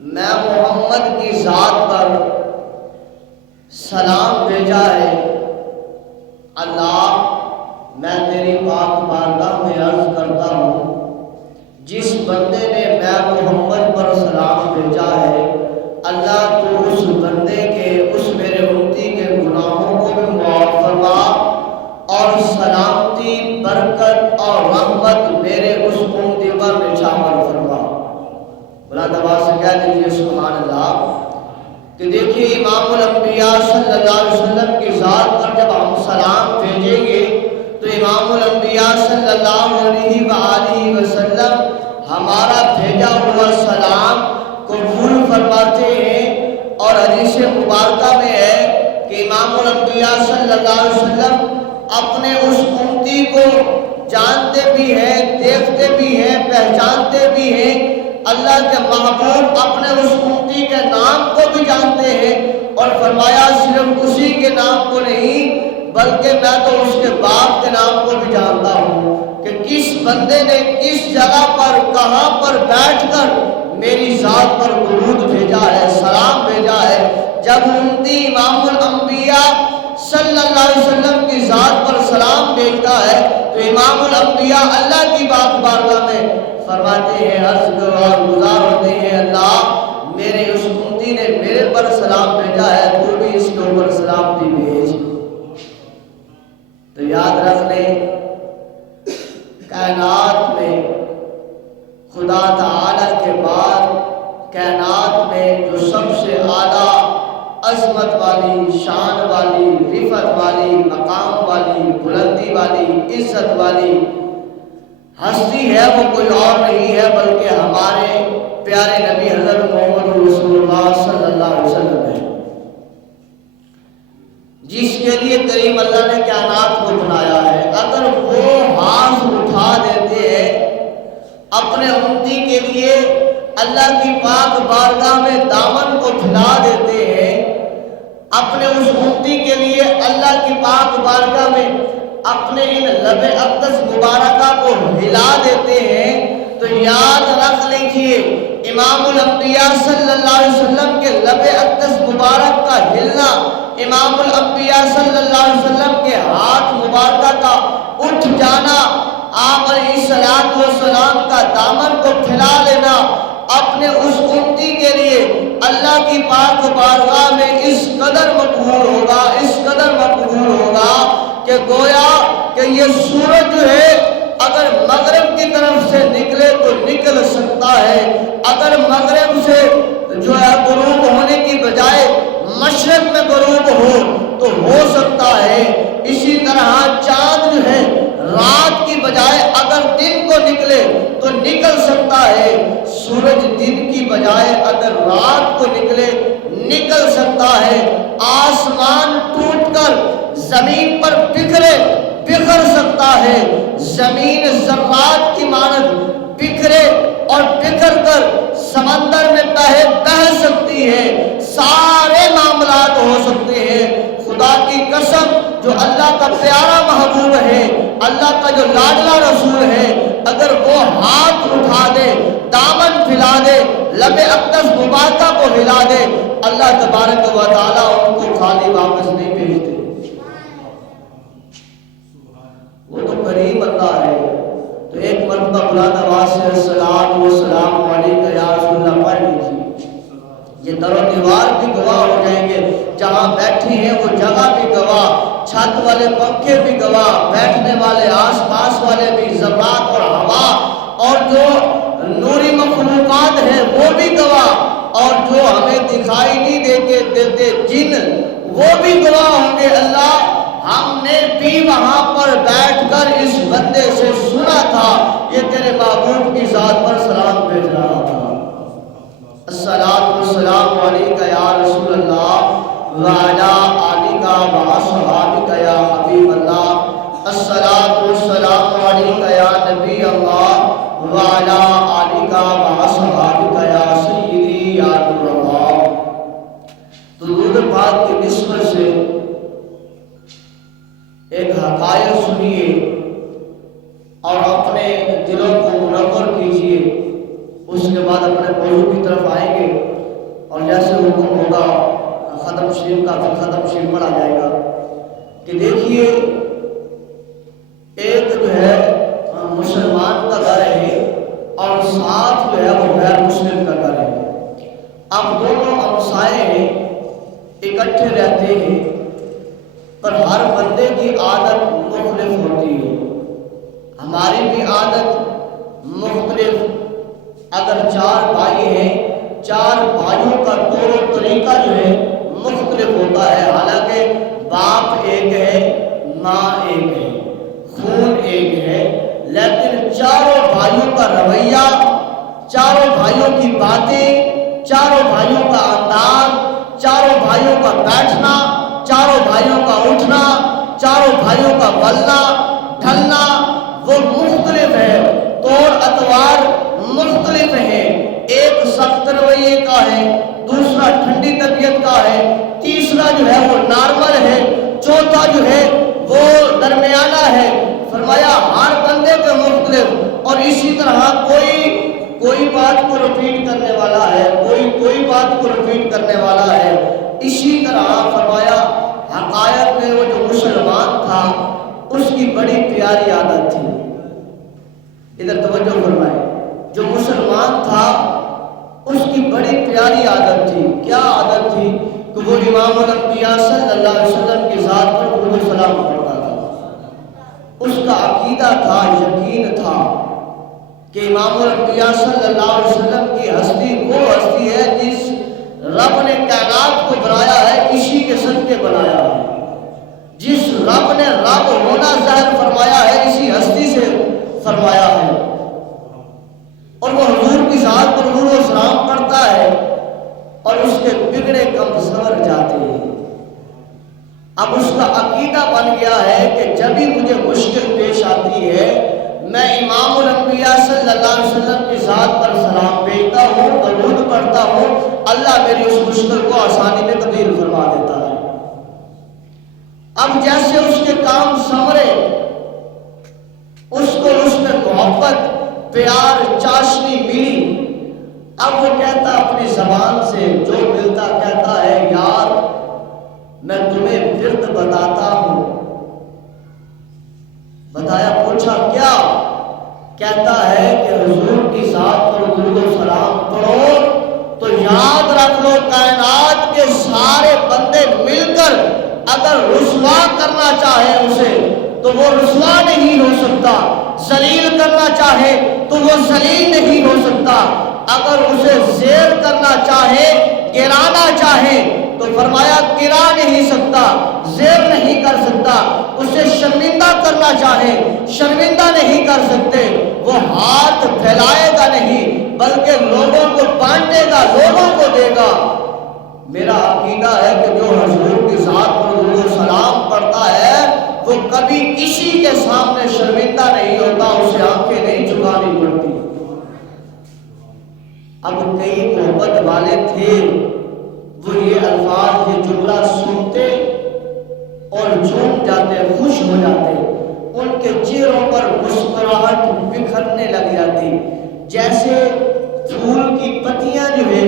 میں محمد کی ذات پر سلام بھیجا ہے۔ اللہ میں تیری پاک بارگاہ میں عرض کرتا ہوں، جس بندے نے میں محمد پر سلام بھیجا ہے، اللہ تو اس بندے کے، اس میرے امتی کے گناہوں کو بھی معاف فرما اور سلامتی، برکت اور رحمت میرے اس امتی پر نچھاور فرما۔ بلند آواز سے کہہ دیجیے سبحان اللہ۔ کہ دیکھیے امام الانبیاء صلی اللہ علیہ وسلم کی ذات پر جب ہم سلام بھیجیں گے تو امام الانبیاء صلی اللہ علیہ وآلہ وسلم ہمارا بھیجا ہوا سلام قبول فرماتے ہیں۔ اور حدیث مبارکہ میں ہے کہ امام الانبیاء صلی اللہ علیہ وسلم اپنے اس امتی کو جانتے بھی ہیں، دیکھتے بھی ہیں، پہچانتے بھی ہیں۔ اللہ کے محبوب اپنے اس امتی کے نام کو بھی جانتے ہیں اور فرمایا صرف اسی کے نام کو نہیں بلکہ میں تو اس کے باپ کے نام کو بھی جانتا ہوں کہ کس بندے نے کس جگہ پر کہاں پر بیٹھ کر میری ذات پر درود بھیجا ہے، سلام بھیجا ہے۔ جب امتی امام الانبیاء صلی اللہ علیہ وسلم کی ذات پر سلام بھیجتا ہے تو امام الانبیاء اللہ کی بارگاہ میں فرماتے ہیں، عرض گزار ہوتے ہیں، اللہ میرے اس امتی نے میرے پر سلام بھیجا ہے، تو بھی اس کے اوپر سلامتی بھیج۔ تو یاد رکھ لیں، کائنات میں خدا تعالی کے بعد کائنات میں جو سب سے اعلیٰ عظمت والی، شان والی، رفعت والی، مقام والی، بلندی والی، عزت والی ہستی ہے وہ کوئی اور نہیں ہے بلکہ ہمارے پیارے نبی حضرت محمد رسول اللہ صلی اللہ علیہ وسلم ہے، جس کے لیے کریم اللہ نے کائنات کو بنایا ہے۔ اگر وہ ہاتھ اٹھا دیتے ہیں اپنے امتی کے لیے، اللہ کی پاک بارگاہ میں دامن کو پھیلا دیتے ہیں، اپنے اس امتی کے لیے اللہ کی پاک بارگاہ میں اپنے ان لب اقدس مبارکہ کو ہلا دیتے ہیں، تو یاد رکھ لیجئے امام الانبیاء صلی اللہ علیہ وسلم کے لب اقدس مبارک کا ہلنا، امام الانبیاء صلی اللہ علیہ وسلم کے ہاتھ مبارکہ کا اٹھ جانا، آپ علیہ السلام کا دامن کو پھیلا لینا اپنے اس امتی کے لیے اللہ کی پاک بارگاہ میں اس قدر مقبول ہوگا، اس قدر مقبول ہوگا کہ گویا کہ یہ سورج جو ہے اگر مغرب کی طرف سے نکلے تو نکل سکتا ہے، اگر مغرب سے جو ہے غروب ہونے کی بجائے مشرق میں غروب ہو تو ہو سکتا ہے۔ اسی طرح چاند جو ہے رات کی بجائے اگر دن کو نکلے تو نکل سکتا ہے، سورج دن کی بجائے اگر رات کو نکلے نکل سکتا ہے، آسمان ٹوٹ کر زمین پر بکھر سکتا ہے، زمین ذرات کی مانند بکھرے اور بکھر کر سمندر میں بہہ سکتی ہے، سارے معاملات ہو سکتے ہیں۔ خدا کی قسم جو اللہ کا پیارا محبوب ہے، اللہ کا جو لاڈلا رسول ہے، اگر وہ ہاتھ اٹھا دے، دامن پھیلا دے، لب اقدس مبارکہ کو ہلا دے، اللہ تبارک و تعالیٰ ان کو خالی واپس نہیں بھیجتے۔ وہ تو کریم اللہ ہے۔ تو ایک مرتبہ بلند آواز سے السلام والسلام علیکہ یا رسول اللہ پڑھ لیجیے۔ یہ در و دیوار بھی گواہ ہو جائیں گے، جہاں بیٹھی ہیں وہ جگہ بھی گواہ، چھت والے پنکھے بھی گواہ، بیٹھنے والے آس پاس والے بھی، ذرات اور ہوا اور جو نوری مخلوقات ہیں وہ بھی گواہ، اور جو ہمیں دکھائی نہیں دیتے جن وہ بھی گواہ ہوں گے۔ اللہ ہم نے بھی وہاں پر بیٹھ کر اس بندے سے سنا تھا یہ تیرے محبوب کی ذات پر سلام بھیج رہا تھا۔ الصلاۃ والسلام علیکہ یا رسول اللہ وعلی آلک واصحابک یا حبیب اللہ، الصلاۃ والسلام علیکہ یا نبی اللہ وعلی آلک واصحابک یا سیدی یا نور اللہ۔ درود پاک کی نسبت سے ایک حقائق سنیے اور اپنے دلوں کو منور کیجیے، اس کے بعد اپنے موضوع کی طرف آئیں گے۔ حکم ہوگا ختم شریف کا، پھر ختم شریف پڑھا جائے گا کہ دیکھیے ایک جو ہے مسلمان کا گھر ہے اور ساتھ جو ہے وہ غیر مسلم کا گھر ہے. اب دونوں ہمسائے ہیں، اکٹھے رہتے ہیں، پر ہر بندے کی عادت مختلف ہوتی ہے. ہماری بھی عادت مختلف. اگر 4 بھائی ہیں، 4 بھائیوں کا طور و طریقہ جو ہے مختلف ہوتا ہے. حالانکہ باپ ایک ہے، ماں ایک ہے، خون ایک ہے، لیکن چاروں بھائیوں کا رویہ، چاروں بھائیوں کی باتیں، چاروں بھائیوں کا انداز، چاروں بھائیوں کا بیٹھنا، چاروں بھائیوں کا اٹھنا، چاروں بھائیوں کا بولنا ڈھلنا وہ مختلف ہے. طور اطوار مختلف ہیں. ایک سخت رویے کا ہے، دوسرا ٹھنڈی طبیعت کا ہے، تیسرا جو ہے وہ نارمل ہے، چوتھا جو ہے وہ درمیانہ ہے. فرمایا ہر بندے کے مختلف. اور اسی طرح کوئی بات کو رپیٹ کرنے والا ہے، کوئی بات کو رپیٹ کرنے والا ہے. اسی طرح فرمایا حقائق میں وہ جو مسلمان تھا اس کی بڑی پیاری عادت تھی. ادھر توجہ فرمائے. جو مسلمان تھا اس کی بڑی پیاری عادت تھی. کیا عادت تھی؟ کہ وہ امام الانبیاء صلی اللہ علیہ وسلم کی ذات پر درود و سلام پڑھتا تھا. اس کا عقیدہ تھا، یقین تھا کہ امام الانبیاء صلی اللہ علیہ وسلم کی ہستی وہ ہستی ہے جس رب نے کائنات کو بنایا ہے، اسی کے صدقے بنایا ہے. جس رب نے رب ہونا ظاہر فرمایا ہے اسی ہستی سے فرمایا ہے. اور وہ حضور کی ذات پر درود و سلام پڑھتا ہے اور اس کے بگڑے کم سنور جاتے ہیں. اب اس کا عقیدہ بن گیا ہے کہ جب بھی مجھے مشکل پیش آتی ہے میں امام الانبیاء صلی اللہ علیہ وسلم کی ذات پر سلام بھیجتا ہوں، درود پڑھتا ہوں، اللہ میری اس مشکل کو آسانی میں تبدیل فرما دیتا ہے. اب جیسے اس کے کام سنورے، اس کو اس میں محبت، پیار، چاشنی ملی. اب وہ کہتا اپنی زبان سے جو ملتا کہتا ہے یار میں تمہیں ورد بتاتا ہوں. بتایا، پوچھا کیا؟ کہتا ہے کہ حضور کی ذات پر درود و سلام پڑھو تو یاد رکھ لو کائنات کے سارے بندے مل کر اگر رسوا کرنا چاہے اسے تو وہ رسوا نہیں ہو سکتا. ذلیل کرنا چاہے تو وہ ذلیل نہیں ہو سکتا. اگر اسے زیر کرنا چاہے، گرانا چاہے تو فرمایا گرا نہیں سکتا، زیر نہیں کر سکتا. اسے شرمندہ کرنا چاہے شرمندہ نہیں کر سکتے. وہ ہاتھ پھیلائے گا نہیں بلکہ لوگوں کو بانٹے گا، لوگوں کو دے گا. میرا عقیدہ ہے کہ جو حضور کی ذات پر درود و سلام پڑھتا ہے وہ کبھی کسی کے سامنے شرمندہ نہیں ہوتا، اسے آنکھیں نہیں جھکانی پڑتی. اب کئی محبت والے تھے وہ یہ الفاظ، یہ جملہ سنتے اور جھوم جاتے، خوش ہو جاتے. ان کے چہروں پر مسکراہٹ بکھرنے لگ جاتی. جیسے پھول کی پتیاں جو ہے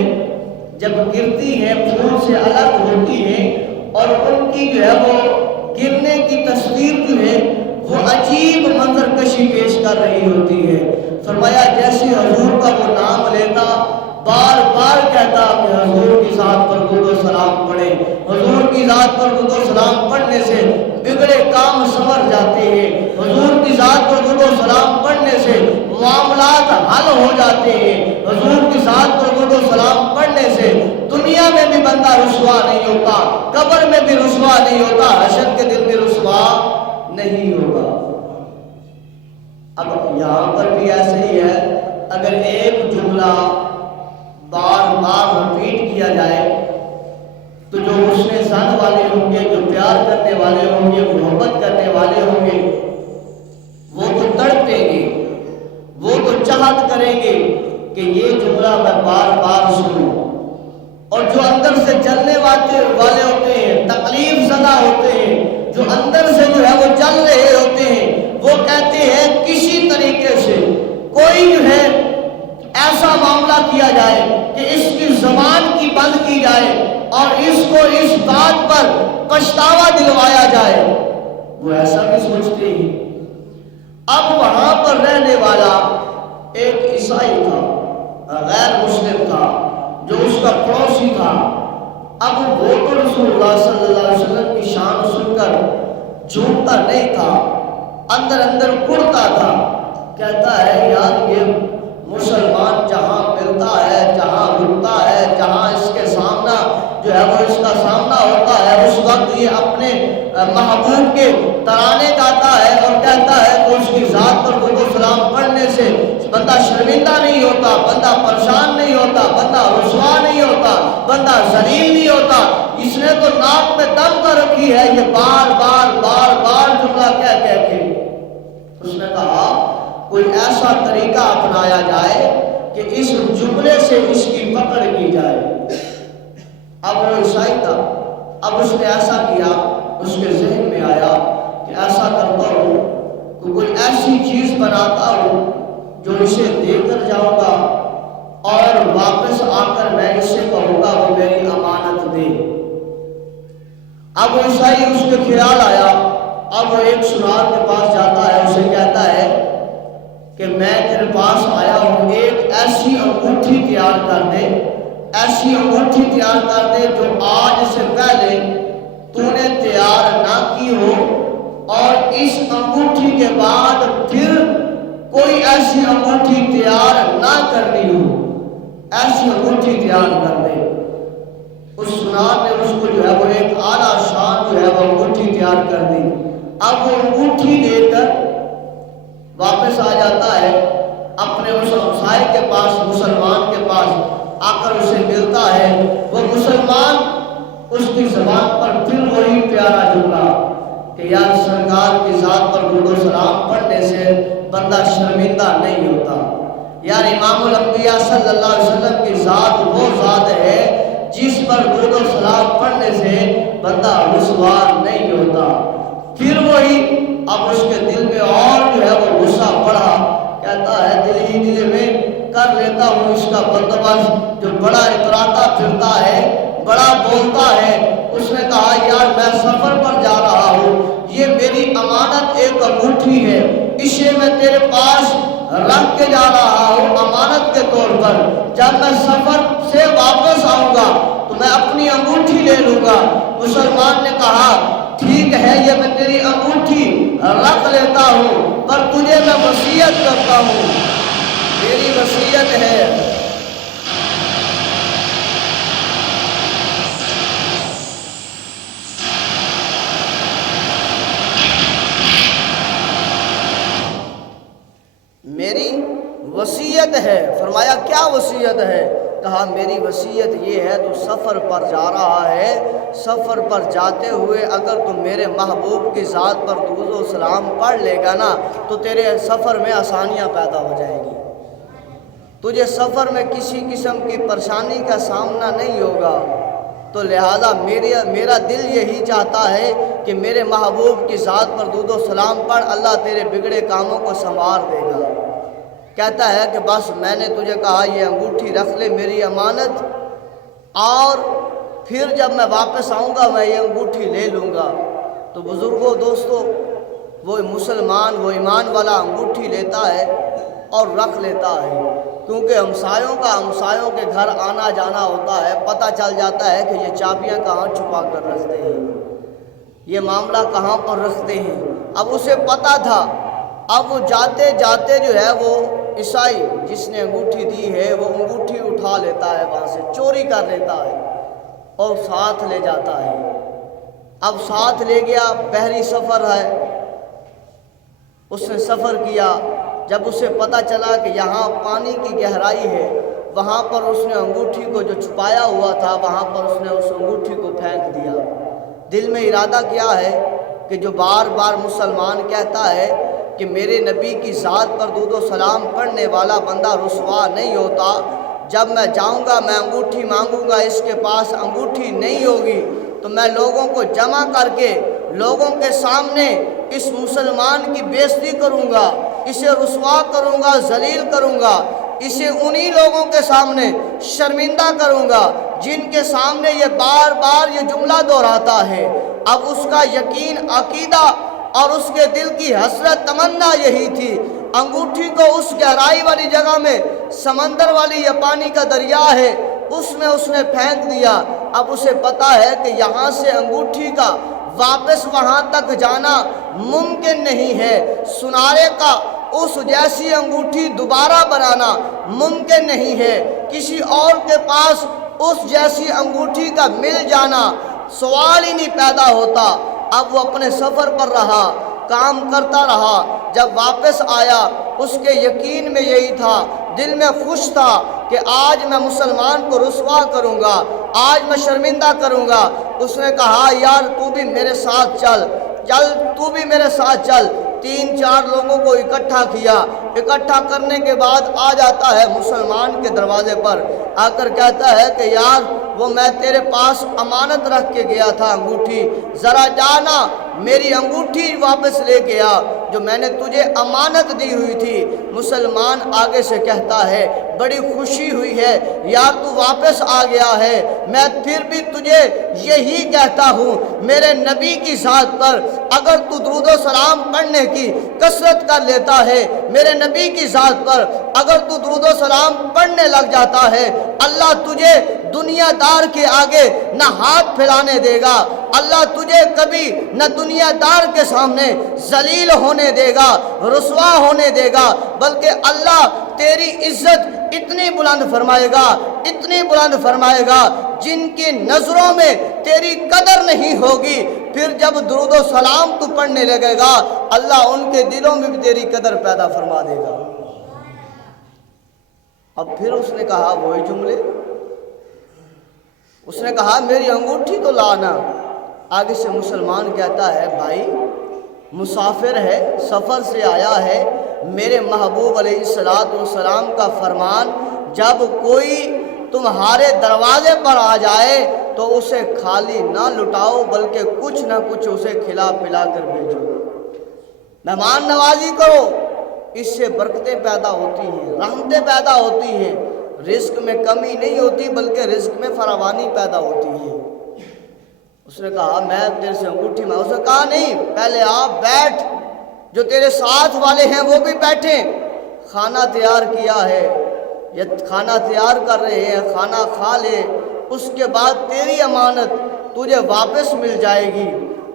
جب گرتی ہیں پھول سے الگ ہوتی ہیں اور ان کی جو ہے وہ گرنے کی تصویر جو ہے وہ عجیب منظر کشی پیش کر رہی ہوتی ہے. فرمایا جیسے حضور کا وہ نام لیتا بار بار کہتا کہ حضور کی ذات پر درود و سلام پڑھے. حضور کی ذات پر درود و سلام پڑھنے سے بگڑے کام سنور جاتے ہیں. حضور کی ذات پر درود و سلام پڑھنے سے معاملات حل ہو جاتے ہیں. حضور کی ذات پر درود و سلام پڑھنے سے دنیا میں بھی بندہ رسوا نہیں ہوتا، قبر میں بھی رسوا نہیں ہوتا، حشر کے دن بھی رسوا نہیں ہوگا. اب یہاں پر بھی ایسے ہی ہے. اگر ایک جملہ بار بار رپیٹ کیا جائے تو جو حسن ظن والے ہوں گے، جو پیار کرنے والے ہوں گے، محبت کرنے والے ہوں گے، وہ تو تڑپیں گے، وہ تو چاہت کریں گے کہ یہ جملہ میں بار بار سنوں. اور جو اندر سے جلنے والے ہوتے ہیں، تکلیف زدہ ہوتے ہیں، جو اندر سے جو ہے وہ جل رہے ہوتے ہیں، وہ کہتے ہیں کسی طریقے سے کوئی جو ہے ایسا معاملہ کیا جائے کہ اس کی زبان کی بند کی جائے اور اس کو اس بات پر پچھتاوا دلوایا جائے، وہ ایسا بھی سوچتے ہی۔ اب وہاں پر رہنے والا ایک عیسائی تھا، غیر مسلم تھا، جو اس کا پڑوسی تھا۔ اب وہ تو رسول اللہ صلی اللہ علیہ وسلم کی شان سن کر جھومتا نہیں تھا، اندر اندر کڑتا تھا، کہتا ہے یار یہ مسلمان جہاں ملتا ہے، جہاں رکتا ہے، جہاں اس کے سامنا جو ہے وہ اس کا سامنا ہوتا ہے، اس وقت یہ اپنے محبوب کے ترانے گاتا ہے اور کہتا ہے کہ اس کی ذات پر درود و سلام پڑھنے سے بندہ شرمندہ نہیں ہوتا، بندہ پریشان نہیں ہوتا، بندہ رسوا نہیں ہوتا، بندہ ذلیل نہیں ہوتا۔ اس نے تو ناک میں دم کر رکھی ہے یہ بار بار بار بار جملہ کہہ کہہ کے۔ اس نے کہا کوئی ایسا طریقہ اپنایا جائے کہ اس جملے سے اس کی پکڑ کی جائے۔ اب وہ عیسائی تھا، اب اس نے ایسا کیا، اس کے ذہن میں آیا کہ ایسا کرتا ہوں کہ کوئی ایسی چیز بناتا ہوں جو اسے دے کر جاؤں گا اور واپس آ کر میں اسے کہوں گا وہ میری امانت دے۔ اب وہ عیسائی اس کے خیال آیا، اب وہ ایک سنار کے پاس جاتا ہے، اسے کہتا ہے کہ میں تیرے پاس آیا ہوں، ایک ایسی انگوٹھی تیار کر دے، ایسی انگوٹھی تیار کر دے جو آج سے پہلے تو نے تیار نہ کی ہو، اور اس انگوٹھی کے بعد پھر کوئی ایسی انگوٹھی تیار نہ کرنی ہو، ایسی انگوٹھی تیار کر دے۔ اس سنار نے اس کو جو ہے وہ ایک اعلیٰ شان جو ہے وہ انگوٹھی تیار کر دی۔ اب وہ انگوٹھی لے کر واپس آ جاتا ہے اپنے اس ہمسائے کے پاس، مسلمان کے پاس آ کر اسے ملتا ہے۔ وہ مسلمان اس کی زبان پر پھر وہی پیارا جملہ کہ یار سرکار کی ذات پر درود و سلام پڑھنے سے بندہ شرمندہ نہیں ہوتا، یار امام الانبیاء صلی اللہ علیہ وسلم کی ذات وہ ذات ہے جس پر درود و سلام پڑھنے سے بندہ رسوا نہیں ہوتا۔ پھر وہی اب اس کے دل میں اور جو ہے وہ غصہ بڑھا، کہتا ہے دل ہی دل میں کر لیتا ہوں اس کا بندوبست، جو بڑا اتراتا پھرتا ہے، بڑا بولتا ہے۔ اس نے کہا یار میں سفر پر جا رہا ہوں، یہ میری امانت ایک انگوٹھی ہے، اسے میں تیرے پاس رکھ کے جا رہا ہوں امانت کے طور پر، جب میں سفر سے واپس آؤں گا تو میں اپنی انگوٹھی لے لوں گا۔ مسلمان نے کہا ٹھیک ہے یہ میں تیری انگوٹھی رکھ لیتا ہوں، پر تجھے میں وصیت کرتا ہوں، میری وصیت ہے میری وصیت ہے۔ فرمایا کیا وصیت ہے؟ کہا میری وصیت یہ ہے تو سفر پر جا رہا ہے، سفر پر جاتے ہوئے اگر تم میرے محبوب کی ذات پر درود و سلام پڑھ لے گا نا تو تیرے سفر میں آسانیاں پیدا ہو جائیں گی، تجھے سفر میں کسی قسم کی پریشانی کا سامنا نہیں ہوگا۔ تو لہذا میرا دل یہی چاہتا ہے کہ میرے محبوب کی ذات پر درود و سلام پڑھ، اللہ تیرے بگڑے کاموں کو سنوار دے گا۔ کہتا ہے کہ بس میں نے تجھے کہا یہ انگوٹھی رکھ لے میری امانت، اور پھر جب میں واپس آؤں گا میں یہ انگوٹھی لے لوں گا۔ تو بزرگوں دوستو، وہ مسلمان وہ ایمان والا انگوٹھی لیتا ہے اور رکھ لیتا ہے، کیونکہ ہمسایوں کے گھر آنا جانا ہوتا ہے، پتہ چل جاتا ہے کہ یہ چابیاں کہاں چھپا کر رکھتے ہیں، یہ معاملہ کہاں پر رکھتے ہیں۔ اب اسے پتہ تھا، اب وہ جاتے جاتے جو ہے وہ عیسائی جس نے انگوٹھی دی ہے وہ انگوٹھی اٹھا لیتا ہے، وہاں سے چوری کر لیتا ہے اور ساتھ لے جاتا ہے۔ اب ساتھ لے گیا، بحری سفر ہے، اس نے سفر کیا، جب اسے پتہ چلا کہ یہاں پانی کی گہرائی ہے، وہاں پر اس نے انگوٹھی کو جو چھپایا ہوا تھا وہاں پر اس نے اس انگوٹھی کو پھینک دیا۔ دل میں ارادہ کیا ہے کہ جو بار بار مسلمان کہتا ہے کہ میرے نبی کی ذات پر درود و سلام پڑھنے والا بندہ رسوا نہیں ہوتا، جب میں جاؤں گا میں انگوٹھی مانگوں گا، اس کے پاس انگوٹھی نہیں ہوگی تو میں لوگوں کو جمع کر کے لوگوں کے سامنے اس مسلمان کی بے عزتی کروں گا، اسے رسوا کروں گا، ذلیل کروں گا۔ اسے انہی لوگوں کے سامنے شرمندہ کروں گا جن کے سامنے یہ بار بار یہ جملہ دہراتا ہے۔ اب اس کا یقین، عقیدہ اور اس کے دل کی حسرت تمنا یہی تھی، انگوٹھی کو اس گہرائی والی جگہ میں، سمندر والی یہ پانی کا دریا ہے، اس میں اس نے پھینک دیا۔ اب اسے پتا ہے کہ یہاں سے انگوٹھی کا واپس وہاں تک جانا ممکن نہیں ہے، سنارے کا اس جیسی انگوٹھی دوبارہ بنانا ممکن نہیں ہے، کسی اور کے پاس اس جیسی انگوٹھی کا مل جانا سوال ہی نہیں پیدا ہوتا۔ اب وہ اپنے سفر پر رہا، کام کرتا رہا، جب واپس آیا اس کے یقین میں یہی تھا، دل میں خوش تھا کہ آج میں مسلمان کو رسوا کروں گا، آج میں شرمندہ کروں گا۔ اس نے کہا یار تو بھی میرے ساتھ چل تو بھی میرے ساتھ چل۔ 3-4 لوگوں کو اکٹھا کیا، اکٹھا کرنے کے بعد آ جاتا ہے مسلمان کے دروازے پر، آ کر کہتا ہے کہ یار وہ میں تیرے پاس امانت رکھ کے گیا تھا انگوٹھی، ذرا جانا میری انگوٹھی واپس لے کے آ جو میں نے تجھے امانت دی ہوئی تھی۔ مسلمان آگے سے کہتا ہے بڑی خوشی ہوئی ہے یار تو واپس آ گیا ہے، میں پھر بھی تجھے یہی کہتا ہوں میرے نبی کی ذات پر اگر تو درود و سلام پڑھنے کی کثرت کر لیتا ہے، میرے نبی کی ذات پر اگر تو درود و سلام پڑھنے لگ جاتا ہے، اللہ تجھے دنیا دار کے آگے نہ ہاتھ پھیلانے دے گا، اللہ تجھے کبھی نہ دنیا دار کے سامنے ذلیل ہونے دے گا، رسوا ہونے دے گا، بلکہ اللہ تیری عزت اتنی بلند فرمائے گا، اتنی بلند فرمائے گا جن کی نظروں میں تیری قدر نہیں ہوگی، پھر جب درود و سلام تو پڑھنے لگے گا اللہ ان کے دلوں میں بھی تیری قدر پیدا فرما دے گا۔ اب پھر اس نے کہا وہی جملے، اس نے کہا میری انگوٹھی تو لانا۔ آگے سے مسلمان کہتا ہے بھائی مسافر ہے، سفر سے آیا ہے، میرے محبوب علیہ السلام کا فرمان جب کوئی تمہارے دروازے پر آ جائے تو اسے خالی نہ لٹاؤ بلکہ کچھ نہ کچھ اسے کھلا پلا کر بھیجو، مہمان نوازی کرو، اس سے برکتیں پیدا ہوتی ہیں، رحمتیں پیدا ہوتی ہیں، رزق میں کمی نہیں ہوتی بلکہ رزق میں فراوانی پیدا ہوتی ہے۔ اس نے کہا میں تیرے سے انگوٹھی میں، اس نے کہا نہیں پہلے آپ بیٹھ، جو تیرے ساتھ والے ہیں وہ بھی بیٹھیں، کھانا تیار کیا ہے، یہ کھانا تیار کر رہے ہیں، کھانا کھا لے، اس کے بعد تیری امانت تجھے واپس مل جائے گی۔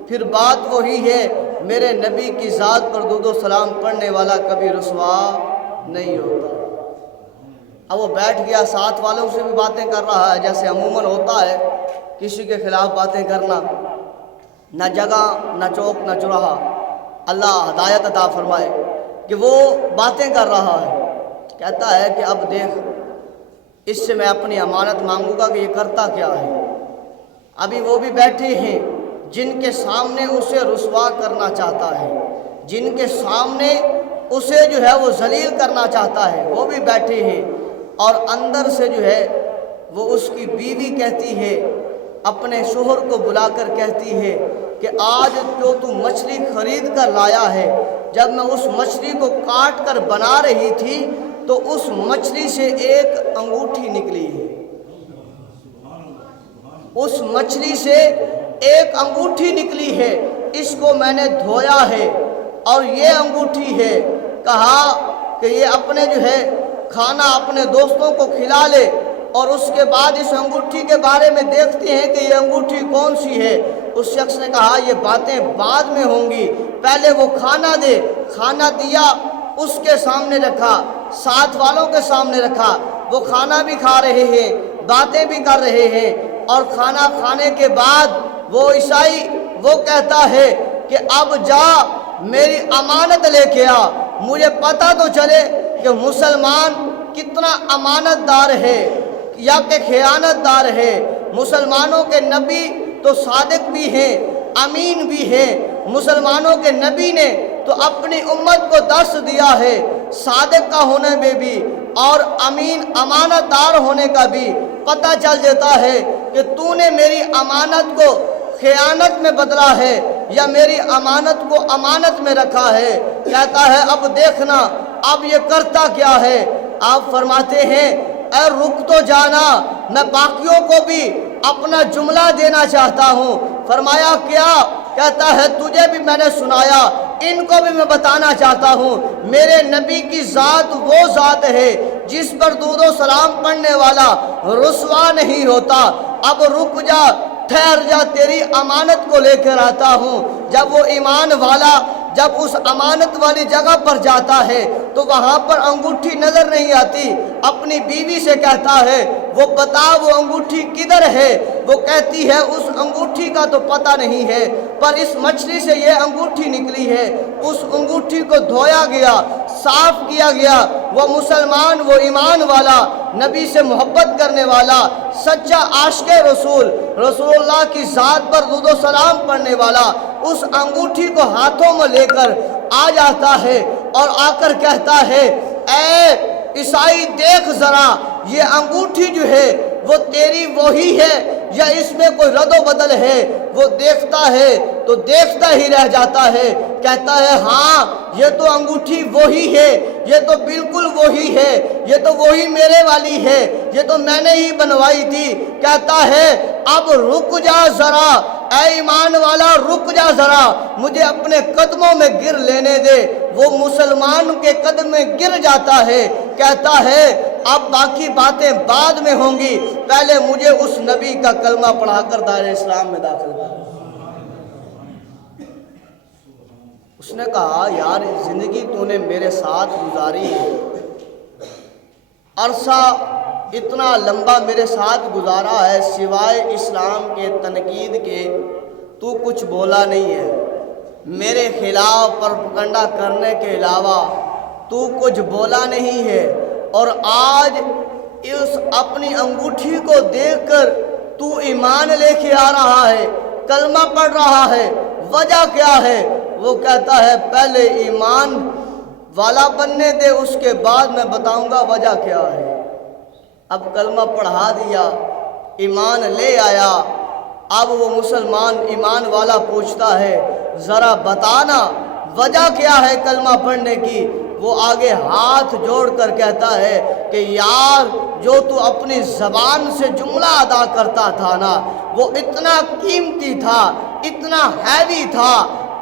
پھر بات وہی ہے میرے نبی کی ذات پر درود و سلام پڑھنے والا کبھی رسوا نہیں ہوتا۔ اب وہ بیٹھ گیا، ساتھ والوں سے بھی باتیں کر رہا ہے جیسے عموماً ہوتا ہے کسی کے خلاف باتیں کرنا، نہ جگہ نہ چوک نہ چوراہا، اللہ ہدایت عطا فرمائے کہ وہ باتیں کر رہا ہے، کہتا ہے کہ اب دیکھ اس سے میں اپنی امانت مانگوں گا کہ یہ کرتا کیا ہے۔ ابھی وہ بھی بیٹھے ہیں جن کے سامنے اسے رسوا کرنا چاہتا ہے، جن کے سامنے اسے جو ہے وہ ذلیل کرنا چاہتا ہے، وہ بھی بیٹھے ہیں، اور اندر سے جو ہے وہ اس کی بیوی کہتی ہے، اپنے شوہر کو بلا کر کہتی ہے کہ آج جو تو مچھلی خرید کر لایا ہے، جب میں اس مچھلی کو کاٹ کر بنا رہی تھی تو اس مچھلی سے ایک انگوٹھی نکلی ہے، اس مچھلی سے ایک انگوٹھی نکلی ہے، اس کو میں نے دھویا ہے اور یہ انگوٹھی ہے، کہا کہ یہ اپنے جو ہے کھانا اپنے دوستوں کو کھلا لے، اور اس کے بعد اس انگوٹھی کے بارے میں دیکھتے ہیں کہ یہ انگوٹھی کون سی ہے۔ اس شخص نے کہا یہ باتیں بعد میں ہوں گی، پہلے وہ کھانا دے، کھانا دیا، اس کے سامنے رکھا، ساتھ والوں کے سامنے رکھا، وہ کھانا بھی کھا رہے ہیں، باتیں بھی کر رہے ہیں، اور کھانا کھانے کے بعد وہ عیسائی وہ کہتا ہے کہ اب جا میری امانت لے کے آ، مجھے پتہ تو چلے کہ مسلمان کتنا امانت دار ہے یا کہ خیانت دار ہے۔ مسلمانوں کے نبی تو صادق بھی ہیں، امین بھی ہیں، مسلمانوں کے نبی نے تو اپنی امت کو درس دیا ہے صادق کا ہونے میں بھی اور امین امانت دار ہونے کا بھی پتہ چل جاتا ہے کہ تو نے میری امانت کو خیانت میں بدلا ہے یا میری امانت کو امانت میں رکھا ہے۔ کہتا ہے اب دیکھنا اب یہ کرتا کیا ہے، آپ فرماتے ہیں اے رک تو جانا، میں باقیوں کو بھی اپنا جملہ دینا چاہتا ہوں۔ فرمایا کیا؟ کہتا ہے تجھے بھی میں نے سنایا، ان کو بھی میں بتانا چاہتا ہوں۔ میرے نبی کی ذات وہ ذات ہے جس پر درود و سلام پڑھنے والا رسوا نہیں ہوتا۔ اب رک جا، ٹھہر جا، تیری امانت کو لے کر آتا ہوں۔ جب وہ ایمان والا جب اس امانت والی جگہ پر جاتا ہے تو وہاں پر انگوٹھی نظر نہیں آتی، اپنی بیوی سے کہتا ہے وہ بتا وہ انگوٹھی کدھر ہے؟ وہ کہتی ہے اس انگوٹھی کا تو پتہ نہیں ہے، پر اس مچھلی سے یہ انگوٹھی نکلی ہے۔ اس انگوٹھی کو دھویا گیا، صاف کیا گیا۔ وہ مسلمان، وہ ایمان والا، نبی سے محبت کرنے والا، سچا عاشق رسول اللہ کی ذات پر درود و سلام پڑھنے والا اس انگوٹھی کو ہاتھوں میں لے کر آ جاتا ہے اور آ کر کہتا ہے اے عیسائی دیکھ ذرا یہ انگوٹھی جو ہے وہ تیری وہی ہے یا اس میں کوئی رد و بدل ہے؟ وہ دیکھتا ہے تو دیکھتا ہی رہ جاتا ہے، کہتا ہے ہاں یہ تو انگوٹھی وہی ہے، یہ تو بالکل وہی ہے، یہ تو وہی میرے والی ہے، یہ تو میں نے ہی بنوائی تھی۔ کہتا ہے اب رک جا ذرا، اے ایمان والا رک جا ذرا، مجھے اپنے قدموں میں گر لینے دے۔ وہ مسلمان کے قدم میں گر جاتا ہے، کہتا ہے اب باقی باتیں بعد میں ہوں گی، پہلے مجھے اس نبی کا کلمہ پڑھا کر دائرہ اسلام میں داخل کر۔ اس نے کہا یار زندگی تو نے میرے ساتھ گزاری ہے، عرصہ اتنا لمبا میرے ساتھ گزارا ہے، سوائے اسلام کے تنقید کے تو کچھ بولا نہیں ہے، میرے خلاف پروپیگنڈا کرنے کے علاوہ تو کچھ بولا نہیں ہے، اور آج اس اپنی انگوٹھی کو دیکھ کر تو ایمان لے کے آ رہا ہے، کلمہ پڑھ رہا ہے، وجہ کیا ہے؟ وہ کہتا ہے پہلے ایمان والا بننے دے، اس کے بعد میں بتاؤں گا وجہ کیا ہے۔ اب کلمہ پڑھا دیا، ایمان لے آیا، اب وہ مسلمان ایمان والا پوچھتا ہے ذرا بتانا وجہ کیا ہے کلمہ پڑھنے کی؟ وہ آگے ہاتھ جوڑ کر کہتا ہے کہ یار جو تو اپنی زبان سے جملہ ادا کرتا تھا نا وہ اتنا قیمتی تھا، اتنا ہیوی تھا،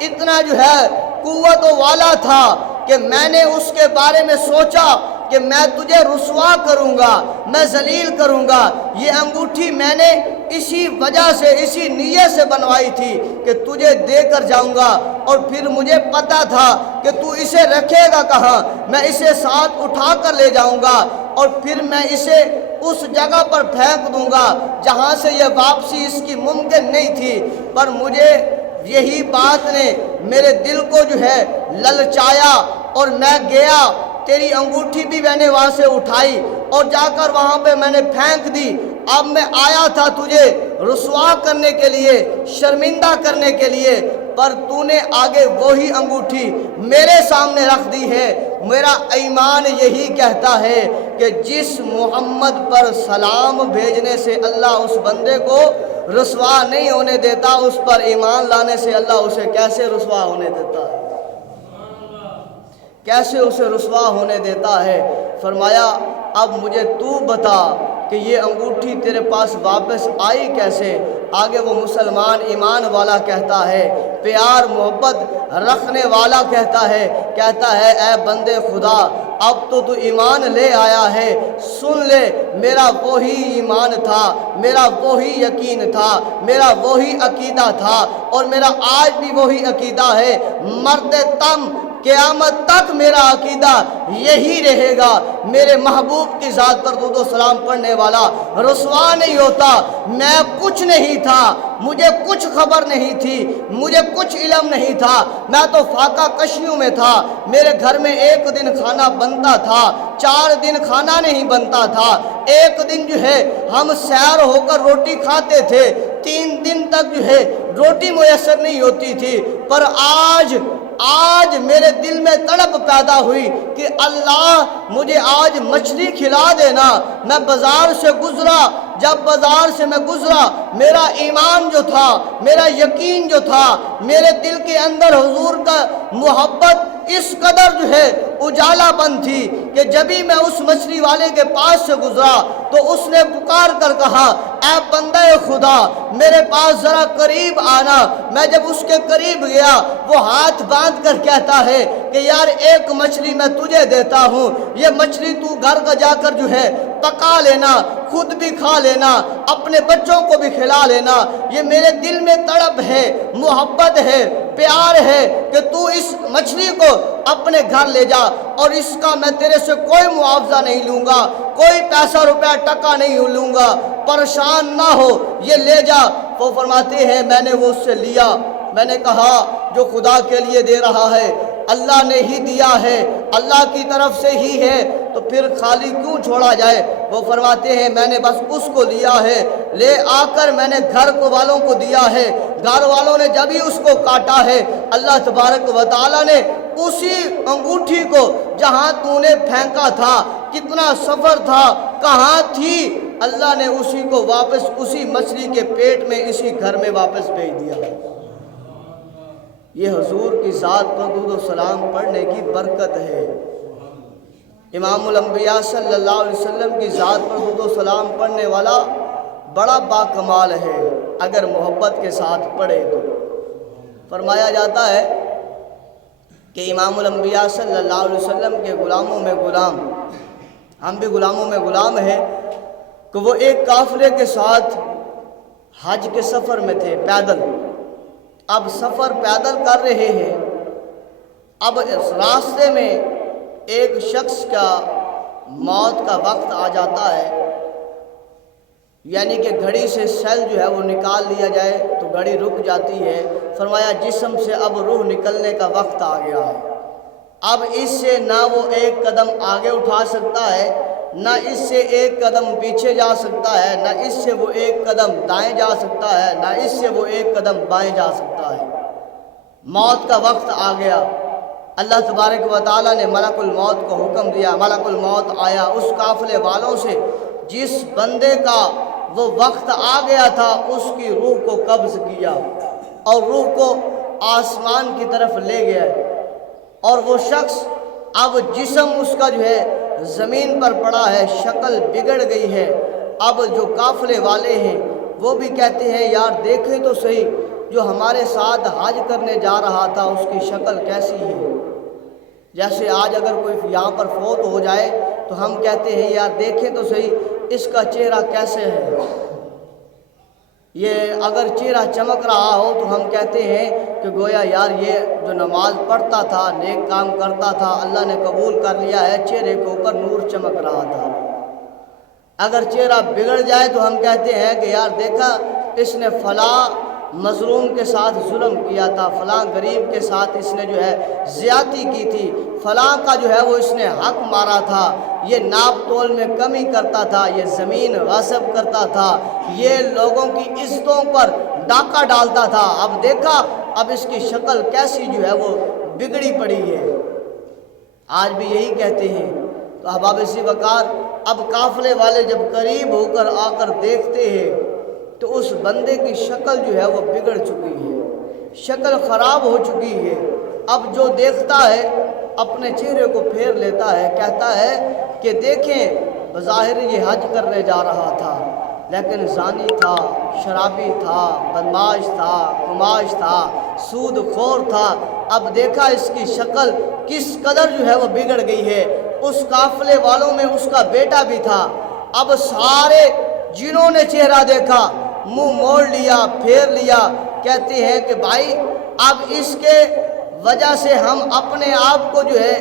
اتنا جو ہے قوت والا تھا کہ میں نے اس کے بارے میں سوچا کہ میں تجھے رسوا کروں گا، میں ذلیل کروں گا۔ یہ انگوٹھی میں نے اسی وجہ سے، اسی نیت سے بنوائی تھی کہ تجھے دے کر جاؤں گا، اور پھر مجھے پتا تھا کہ تو اسے رکھے گا کہاں، میں اسے ساتھ اٹھا کر لے جاؤں گا اور پھر میں اسے اس جگہ پر پھینک دوں گا جہاں سے یہ واپسی اس کی ممکن نہیں تھی، پر مجھے یہی بات نے میرے دل کو جو ہے للچایا اور میں گیا، تیری انگوٹھی بھی میں نے وہاں سے اٹھائی اور جا کر وہاں پہ میں نے پھینک دی۔ اب میں آیا تھا تجھے رسوا کرنے کے لیے، شرمندہ کرنے کے لیے، پر تو نے آگے وہی انگوٹھی میرے سامنے رکھ دی ہے۔ میرا ایمان یہی کہتا ہے کہ جس محمد پر سلام بھیجنے سے اللہ اس بندے کو رسوا نہیں ہونے دیتا، اس پر ایمان لانے سے اللہ اسے کیسے رسوا ہونے دیتا ہے، کیسے اسے رسوا ہونے دیتا ہے۔ فرمایا اب مجھے تو بتا کہ یہ انگوٹھی تیرے پاس واپس آئی کیسے؟ آگے وہ مسلمان ایمان والا کہتا ہے، پیار محبت رکھنے والا کہتا ہے اے بندے خدا اب تو ایمان لے آیا ہے، سن لے میرا وہی ایمان تھا، میرا وہی یقین تھا، میرا وہی عقیدہ تھا اور میرا آج بھی وہی عقیدہ ہے، مرد تم قیامت تک میرا عقیدہ یہی رہے گا۔ میرے محبوب کی ذات پر درود و سلام پڑھنے والا رسوا نہیں ہوتا۔ میں کچھ نہیں تھا، مجھے کچھ خبر نہیں تھی، مجھے کچھ علم نہیں تھا، میں تو فاقہ کشیوں میں تھا، میرے گھر میں ایک دن کھانا بنتا تھا، 4 دن کھانا نہیں بنتا تھا، ایک دن جو ہے ہم سیر ہو کر روٹی کھاتے تھے، 3 دن تک جو ہے روٹی میسر نہیں ہوتی تھی، پر آج میرے دل میں تڑپ پیدا ہوئی کہ اللہ مجھے آج مچھلی کھلا دینا۔ میں بازار سے گزرا، جب بازار سے میں گزرا میرا ایمان جو تھا، میرا یقین جو تھا، میرے دل کے اندر حضور کا محبت اس قدر جو ہے اجالا بند تھی کہ جبھی میں اس مچھلی والے کے پاس سے گزرا تو اس نے پکار کر کہا اے بندہ خدا میرے پاس ذرا قریب آنا۔ میں جب اس کے قریب گیا وہ ہاتھ باندھ کر کہتا ہے کہ یار ایک مچھلی میں تجھے دیتا ہوں، یہ مچھلی تو گھر کا جا کر جو ہے پکا لینا، خود بھی کھا لینا، اپنے بچوں کو بھی کھلا لینا، یہ میرے دل میں تڑپ ہے، محبت ہے، پیار ہے کہ تو اس مچھلی کو اپنے گھر لے جا اور اس کا میں تیرے سے کوئی معاوضہ نہیں لوں گا، کوئی پیسہ روپیہ ٹکا نہیں لوں گا، پریشان نہ ہو، یہ لے جا۔ وہ فرماتے ہیں میں نے وہ اس سے لیا، میں نے کہا جو خدا کے لیے دے رہا ہے اللہ نے ہی دیا ہے، اللہ کی طرف سے ہی ہے، تو پھر خالی کیوں چھوڑا جائے؟ وہ فرماتے ہیں میں نے بس اس کو لیا ہے، لے آ کر میں نے گھر کو والوں کو دیا ہے، گھر والوں نے جب ہی اس کو کاٹا ہے اللہ تبارک و تعالیٰ نے اسی انگوٹھی کو جہاں تو نے پھینکا تھا، کتنا سفر تھا، کہاں تھی، اللہ نے اسی کو واپس اسی مچھلی کے پیٹ میں اسی گھر میں واپس بھیج دیا۔ یہ حضور کی ذات پر درود و سلام پڑھنے کی برکت ہے۔ امام الانبیاء صلی اللہ علیہ وسلم کی ذات پر درود و سلام پڑھنے والا بڑا باکمال ہے اگر محبت کے ساتھ پڑھے تو۔ فرمایا جاتا ہے کہ امام الانبیاء صلی اللہ علیہ وسلم کے غلاموں میں غلام، ہم بھی غلاموں میں غلام ہیں، کہ وہ ایک قافلے کے ساتھ حج کے سفر میں تھے پیدل۔ اب سفر پیدل کر رہے ہیں، اب اس راستے میں ایک شخص کا موت کا وقت آ جاتا ہے، یعنی کہ گھڑی سے سیل جو ہے وہ نکال لیا جائے تو گھڑی رک جاتی ہے۔ فرمایا جسم سے اب روح نکلنے کا وقت آ گیا ہے، اب اس سے نہ وہ ایک قدم آگے اٹھا سکتا ہے، نہ اس سے ایک قدم پیچھے جا سکتا ہے، نہ اس سے وہ ایک قدم دائیں جا سکتا ہے، نہ اس سے وہ ایک قدم بائیں جا سکتا ہے۔ موت کا وقت آ گیا، اللہ تبارک و تعالیٰ نے ملک الموت کو حکم دیا، ملک الموت آیا، اس قافلے والوں سے جس بندے کا وہ وقت آ گیا تھا اس کی روح کو قبض کیا اور روح کو آسمان کی طرف لے گیا، اور وہ شخص اب جسم اس کا جو ہے زمین پر پڑا ہے، شکل بگڑ گئی ہے۔ اب جو قافلے والے ہیں وہ بھی کہتے ہیں یار دیکھیں تو صحیح جو ہمارے ساتھ حج کرنے جا رہا تھا اس کی شکل کیسی ہے۔ جیسے آج اگر کوئی یہاں پر فوت ہو جائے تو ہم کہتے ہیں یار دیکھیں تو صحیح اس کا چہرہ کیسے ہے، یہ اگر چہرہ چمک رہا ہو تو ہم کہتے ہیں کہ گویا یار یہ جو نماز پڑھتا تھا، نیک کام کرتا تھا، اللہ نے قبول کر لیا ہے، چہرے کے اوپر نور چمک رہا تھا۔ اگر چہرہ بگڑ جائے تو ہم کہتے ہیں کہ یار دیکھا اس نے فلاں مظلوم کے ساتھ ظلم کیا تھا، فلاں غریب کے ساتھ اس نے جو ہے زیادتی کی تھی، فلاں کا جو ہے وہ اس نے حق مارا تھا، یہ ناپ تول میں کمی کرتا تھا، یہ زمین غصب کرتا تھا، یہ لوگوں کی عزتوں پر ڈاکہ ڈالتا تھا، اب دیکھا اب اس کی شکل کیسی جو ہے وہ بگڑی پڑی ہے۔ آج بھی یہی کہتے ہیں۔ تو احباب اسی وقار اب قافلے والے جب قریب ہو کر آ کر دیکھتے ہیں تو اس بندے کی شکل جو ہے وہ بگڑ چکی ہے، شکل خراب ہو چکی ہے۔ اب جو دیکھتا ہے اپنے چہرے کو پھیر لیتا ہے، کہتا ہے کہ دیکھیں بظاہر یہ حج کرنے جا رہا تھا لیکن زانی تھا، شرابی تھا، بدماش تھا، قماش تھا، سود خور تھا۔ اب دیکھا اس کی شکل کس قدر جو ہے وہ بگڑ گئی ہے۔ اس قافلے والوں میں اس کا بیٹا بھی تھا۔ اب سارے جنہوں نے چہرہ دیکھا منہ موڑ لیا، پھیر لیا، کہتے ہیں کہ بھائی اب اس کے وجہ سے ہم اپنے آپ کو جو ہے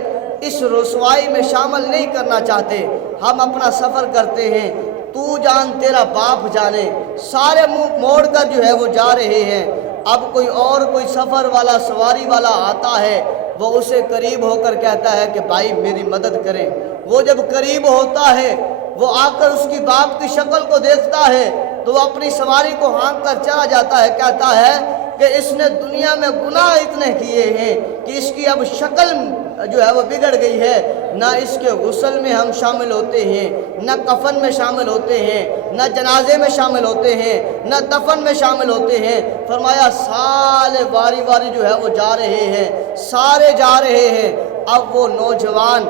اس رسوائی میں شامل نہیں کرنا چاہتے، ہم اپنا سفر کرتے ہیں، تو جان تیرا باپ جانے۔ سارے منہ موڑ کر جو ہے وہ جا رہے ہیں۔ اب کوئی اور کوئی سفر والا سواری والا آتا ہے، وہ اسے قریب ہو کر کہتا ہے کہ بھائی میری مدد کریں۔ وہ جب قریب ہوتا ہے وہ آ کر اس کی باپ کی شکل کو دیکھتا ہے تو وہ اپنی سواری کو ہانک کر چلا جاتا ہے، کہتا ہے کہ اس نے دنیا میں گناہ اتنے کیے ہیں کہ اس کی اب شکل جو ہے وہ بگڑ گئی ہے، نہ اس کے غسل میں ہم شامل ہوتے ہیں، نہ کفن میں شامل ہوتے ہیں، نہ جنازے میں شامل ہوتے ہیں، نہ دفن میں شامل ہوتے ہیں۔ فرمایا سال واری واری جو ہے وہ جا رہے ہیں، سارے جا رہے ہیں۔ اب وہ نوجوان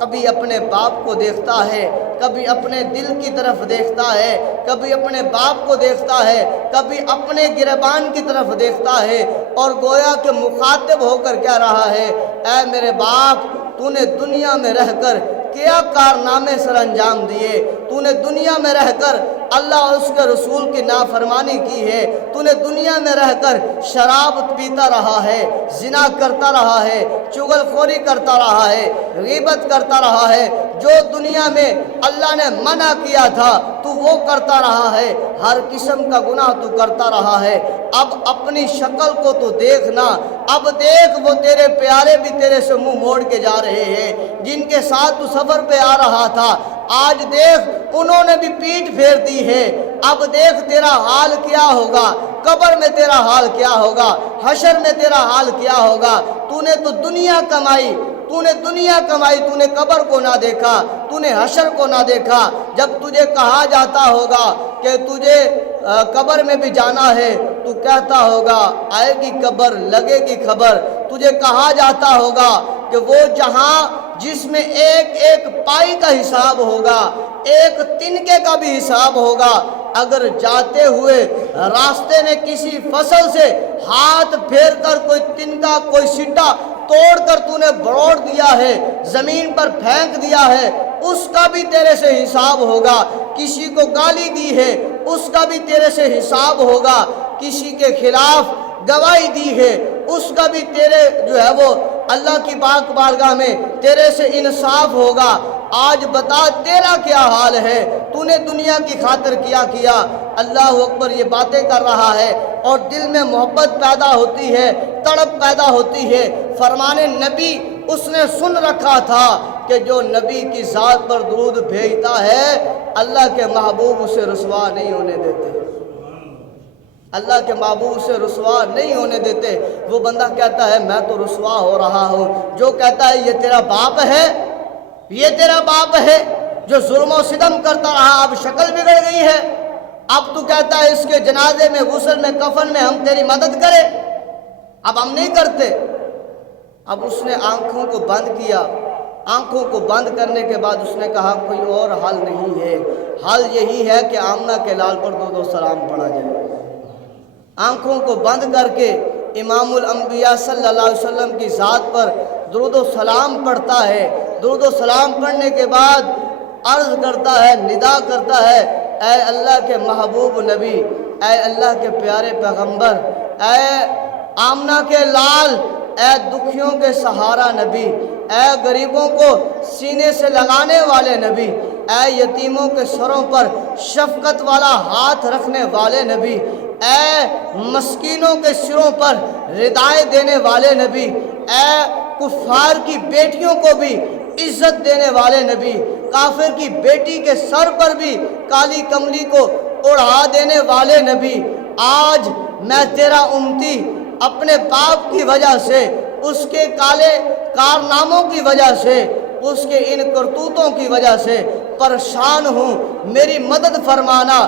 کبھی اپنے باپ کو دیکھتا ہے، کبھی اپنے دل کی طرف دیکھتا ہے، کبھی اپنے باپ کو دیکھتا ہے، کبھی اپنے گریبان کی طرف دیکھتا ہے، اور گویا کہ مخاطب ہو کر کہہ رہا ہے، اے میرے باپ، تو نے دنیا میں رہ کر کیا کارنامے سر انجام دیے، تو نے دنیا میں رہ کر اللہ اور اس کے رسول کی نافرمانی کی ہے، تو نے دنیا میں رہ کر شراب پیتا رہا ہے، زنا کرتا رہا ہے، چغل خوری کرتا رہا ہے، غیبت کرتا رہا ہے، جو دنیا میں اللہ نے منع کیا تھا تو وہ کرتا رہا ہے، ہر قسم کا گناہ تو کرتا رہا ہے۔ اب اپنی شکل کو تو دیکھنا، اب دیکھ وہ تیرے پیارے بھی تیرے سے منہ موڑ کے جا رہے ہیں، جن کے ساتھ تو سفر پہ آ رہا تھا، آج دیکھ انہوں نے بھی پیٹھ پھیر دی ہے۔ اب دیکھ تیرا حال کیا ہوگا، قبر میں تیرا حال کیا ہوگا، حشر میں تیرا حال کیا ہوگا۔ تو نے تو دنیا کمائی، تو نے دنیا کمائی، تو نے قبر کو نہ دیکھا، تو نے حشر کو نہ دیکھا۔ جب تجھے کہا جاتا ہوگا کہ تجھے قبر میں بھی جانا ہے، تو کہتا ہوگا آئے گی قبر لگے گی خبر۔ تجھے کہا جاتا ہوگا کہ وہ جہاں جس میں ایک ایک پائی کا حساب ہوگا، ایک تنکے کا بھی حساب ہوگا، اگر جاتے ہوئے راستے میں کسی فصل سے ہاتھ پھیر کر کوئی تنکا کوئی سٹا توڑ کر تو نے بروڑ دیا ہے، زمین پر پھینک دیا ہے، اس کا بھی تیرے سے حساب ہوگا۔ کسی کو گالی دی ہے، اس کا بھی تیرے سے حساب ہوگا۔ کسی کے خلاف گواہی دی ہے، اس کا بھی تیرے جو ہے وہ اللہ کی پاک بارگاہ میں تیرے سے انصاف ہوگا۔ آج بتا تیرا کیا حال ہے، تو نے دنیا کی خاطر کیا اللہ اکبر یہ باتیں کر رہا ہے، اور دل میں محبت پیدا ہوتی ہے، تڑپ پیدا ہوتی ہے۔ فرمان نبی اس نے سن رکھا تھا کہ جو نبی کی ذات پر درود بھیجتا ہے اللہ کے محبوب اسے رسوا نہیں ہونے دیتے، اللہ کے محبوب سے رسوا نہیں ہونے دیتے۔ وہ بندہ کہتا ہے میں تو رسوا ہو رہا ہوں، جو کہتا ہے یہ تیرا باپ ہے، یہ تیرا باپ ہے، جو ظلم و ستم کرتا رہا اب شکل بگڑ گئی ہے، اب تو کہتا ہے اس کے جنازے میں غسل میں کفن میں ہم تیری مدد کریں، اب ہم نہیں کرتے۔ اب اس نے آنکھوں کو بند کیا، آنکھوں کو بند کرنے کے بعد اس نے کہا کوئی اور حل نہیں ہے، حل یہی ہے کہ آمنہ کے لال پر درود و سلام پڑھا جائے۔ آنکھوں کو بند کر کے امام الانبیاء صلی اللہ علیہ وسلم کی ذات پر درود و سلام پڑھتا ہے۔ درود و سلام پڑھنے کے بعد عرض کرتا ہے، ندا کرتا ہے، اے اللہ کے محبوب نبی، اے اللہ کے پیارے پیغمبر، اے آمنہ کے لال، اے دکھیوں کے سہارا نبی، اے غریبوں کو سینے سے لگانے والے نبی، اے یتیموں کے سروں پر شفقت والا ہاتھ رکھنے والے نبی، اے مسکینوں کے سروں پر ردائیں دینے والے نبی، اے کفار کی بیٹیوں کو بھی عزت دینے والے نبی، کافر کی بیٹی کے سر پر بھی کالی کملی کو اڑا دینے والے نبی، آج میں تیرا امتی اپنے باپ کی وجہ سے، اس کے کالے کارناموں کی وجہ سے، اس کے ان کرتوتوں کی وجہ سے پریشان ہوں، میری مدد فرمانا۔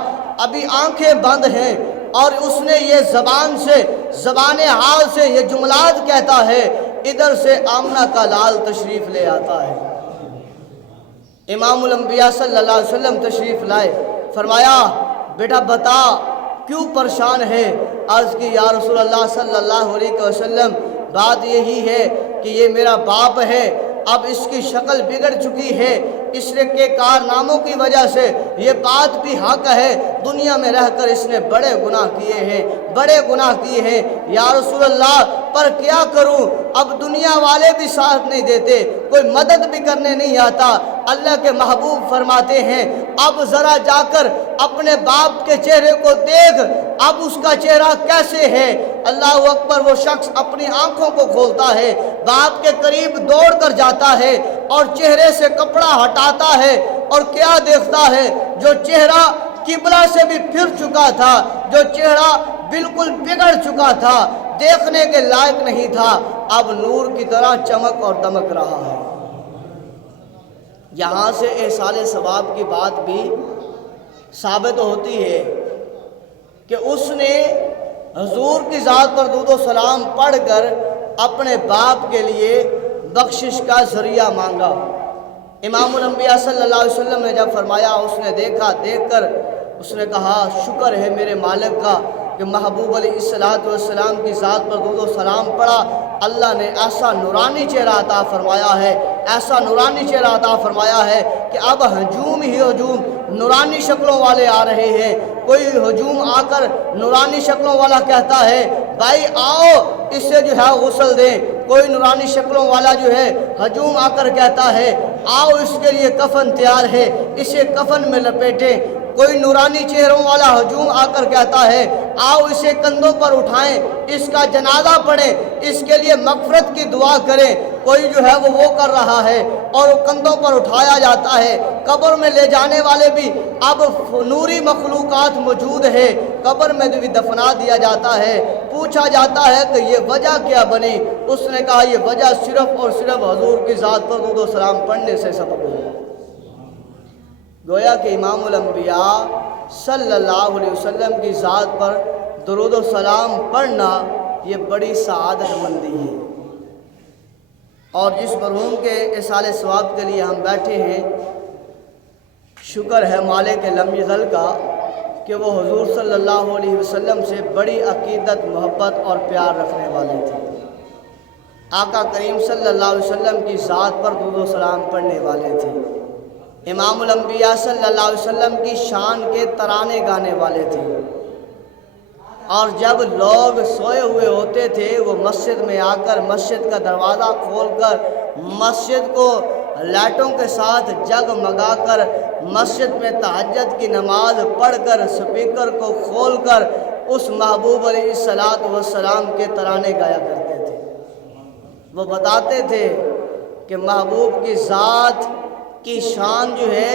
ابھی آنکھیں بند ہیں اور اس نے یہ زبان حال سے یہ جملات کہتا ہے، ادھر سے آمنہ کا لال تشریف لے آتا ہے۔ امام الانبیاء صلی اللہ علیہ وسلم تشریف لائے، فرمایا بیٹا بتا کیوں پریشان ہے؟ عرض کی یا رسول اللہ صلی اللہ علیہ وسلم بات یہی ہے کہ یہ میرا باپ ہے، اب اس کی شکل بگڑ چکی ہے، اس کے کارناموں کی وجہ سے یہ بات بھی حق ہے، دنیا میں رہ کر اس نے بڑے گناہ کیے ہیں، بڑے گناہ کیے ہیں یا رسول اللہ، پر کیا کروں؟ اب دنیا والے بھی ساتھ نہیں دیتے، کوئی مدد بھی کرنے نہیں آتا۔ اللہ کے محبوب فرماتے ہیں اب ذرا جا کر اپنے باپ کے چہرے کو دیکھ، اب اس کا چہرہ کیسے ہے؟ اللہ اکبر۔ وہ شخص اپنی آنکھوں کو کھولتا ہے، باپ کے قریب دوڑ کر جاتا ہے اور چہرے سے کپڑا ہٹاتا ہے، اور کیا دیکھتا ہے؟ جو چہرہ قبلہ سے بھی پھر چکا تھا، جو چہرہ بالکل بگڑ چکا تھا، دیکھنے کے لائق نہیں تھا، اب نور کی طرح چمک اور دمک رہا ہے۔ یہاں سے احصال ثواب کی بات بھی ثابت ہوتی ہے کہ اس نے حضور کی ذات پر درود و سلام پڑھ کر اپنے باپ کے لیے بخشش کا ذریعہ مانگا۔ امام الانبیاء صلی اللہ علیہ وسلم نے جب فرمایا، اس نے دیکھا، دیکھ کر اس نے کہا شکر ہے میرے مالک کا کہ محبوب علیہ السلام کی ذات پر درود و سلام پڑا، اللہ نے ایسا نورانی چہرہ عطا فرمایا ہے، ایسا نورانی چہرہ عطا فرمایا ہے کہ اب ہجوم ہی ہجوم نورانی شکلوں والے آ رہے ہیں۔ کوئی ہجوم آ کر نورانی شکلوں والا کہتا ہے بھائی آؤ اسے جو ہے غسل دیں، کوئی نورانی شکلوں والا جو ہے ہجوم آ کر کہتا ہے آؤ اس کے لیے کفن تیار ہے، اسے کفن میں لپیٹیں، کوئی نورانی چہروں والا ہجوم آ کر کہتا ہے آؤ اسے کندھوں پر اٹھائیں، اس کا جنازہ پڑھیں، اس کے لیے مغفرت کی دعا کریں۔ کوئی جو ہے وہ کر رہا ہے اور وہ کندھوں پر اٹھایا جاتا ہے۔ قبر میں لے جانے والے بھی اب نوری مخلوقات موجود ہے، قبر میں بھی دفنا دیا جاتا ہے۔ پوچھا جاتا ہے کہ یہ وجہ کیا بنی؟ اس نے کہا یہ وجہ صرف اور صرف حضور کی ذات پر درود و سلام پڑھنے سے سبب ہو۔ گویا کہ امام الانبیاء صلی اللہ علیہ وسلم کی ذات پر درود و سلام پڑھنا یہ بڑی سعادت مندی ہے، اور جس مرحوم کے اصال ثواب کے لیے ہم بیٹھے ہیں، شکر ہے مالک لم یزل کا کہ وہ حضور صلی اللہ علیہ وسلم سے بڑی عقیدت، محبت اور پیار رکھنے والے تھے۔ آقا کریم صلی اللہ علیہ وسلم کی ذات پر درود و سلام پڑھنے والے تھے۔ امام الانبیاء صلی اللہ علیہ وسلم کی شان کے ترانے گانے والے تھے، اور جب لوگ سوئے ہوئے ہوتے تھے وہ مسجد میں آ کر مسجد کا دروازہ کھول کر مسجد کو لائٹوں کے ساتھ جگمگا کر مسجد میں تہجد کی نماز پڑھ کر سپیکر کو کھول کر اس محبوب علیہ السلام کے ترانے گایا کرتے تھے۔ وہ بتاتے تھے کہ محبوب کی ذات کی شان جو ہے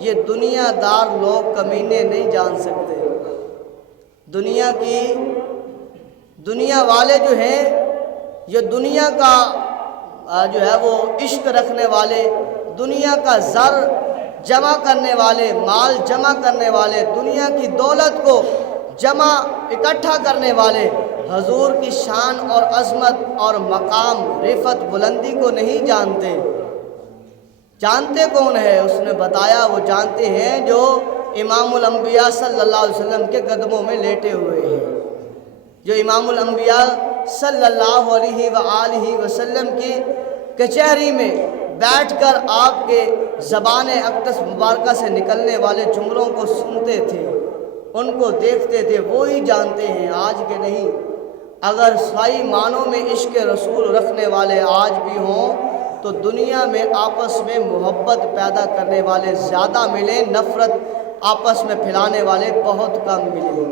یہ دنیا دار لوگ کمینے نہیں جان سکتے۔ دنیا والے جو ہیں یہ دنیا کا جو ہے وہ عشق رکھنے والے، دنیا کا زر جمع کرنے والے، مال جمع کرنے والے، دنیا کی دولت کو اکٹھا کرنے والے حضور کی شان اور عظمت اور مقام، رفعت، بلندی کو نہیں جانتے۔ جانتے کون ہے؟ اس نے بتایا وہ جانتے ہیں جو امام الانبیاء صلی اللہ علیہ وسلم کے قدموں میں لیٹے ہوئے ہیں، جو امام الانبیاء صلی اللہ علیہ وآلہ وسلم کی کچہری میں بیٹھ کر آپ کے زبان اقدس مبارکہ سے نکلنے والے جملوں کو سنتے تھے، ان کو دیکھتے تھے، وہی جانتے ہیں، آج کے نہیں۔ اگر صحیح معنوں میں عشق رسول رکھنے والے آج بھی ہوں تو دنیا میں آپس میں محبت پیدا کرنے والے زیادہ ملیں، نفرت آپس میں پھیلانے والے بہت کم ملیں،